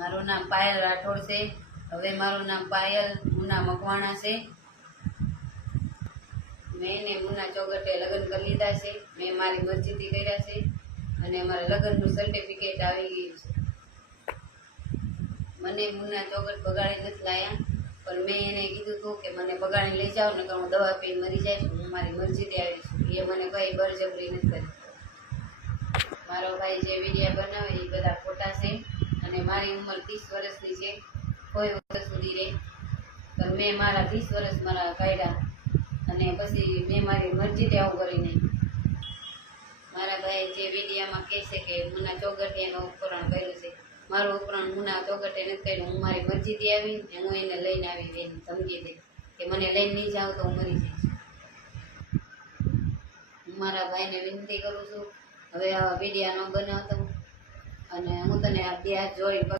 મારું નામ પાયલ રાઠોડ છે. હવે મારું નામ પાયલ મુના મકવાણા છે. મેં ને મુના ચોગટે લગ્ન કરી લીધા છે. મેં મારી મરજીથી કર્યા છે અને અમારા લગ્નનું સર્ટિફિકેટ આવી ગયું છે. મને મુના ચોગટ બગાડી નથી લાયા, પણ મેં એને કીધું હતું કે મને બગાડી લઈ જાઓ ને હું દવા પીને મરી જઈશ, હું મારી મરજીથી આવી છું એ મને કઈ બરજબરી નથી કરી. મારો ભાઈ જે વિડીયા બનાવે એ મારી ઉંમર ત્રીસ વર્ષની છે. કોઈ વર્ષ સુધી રહે. પણ મેં મારા ત્રીસ વર્ષ મારા કાઢ્યા અને પછી મેં મારી મરજી આવું કરીને મારા ભાઈ જે વિડીયામાં કહે છે કે મુના ચોગટિયાનું ઉપકરણ કર્યું છે. મારું ઉપકરણ મુના ચોગટે નથી કર્યું. હું મારી મરજીથી આવી ને હું એને લઈને આવી એને સમજી દઈ કે મને લઈને નહીં જાઉં તો હું મરી જઈશ. હું મારા ભાઈને વિનંતી કરું છું. હવે આવા વિડીયા ન બનાવતો the, the joy.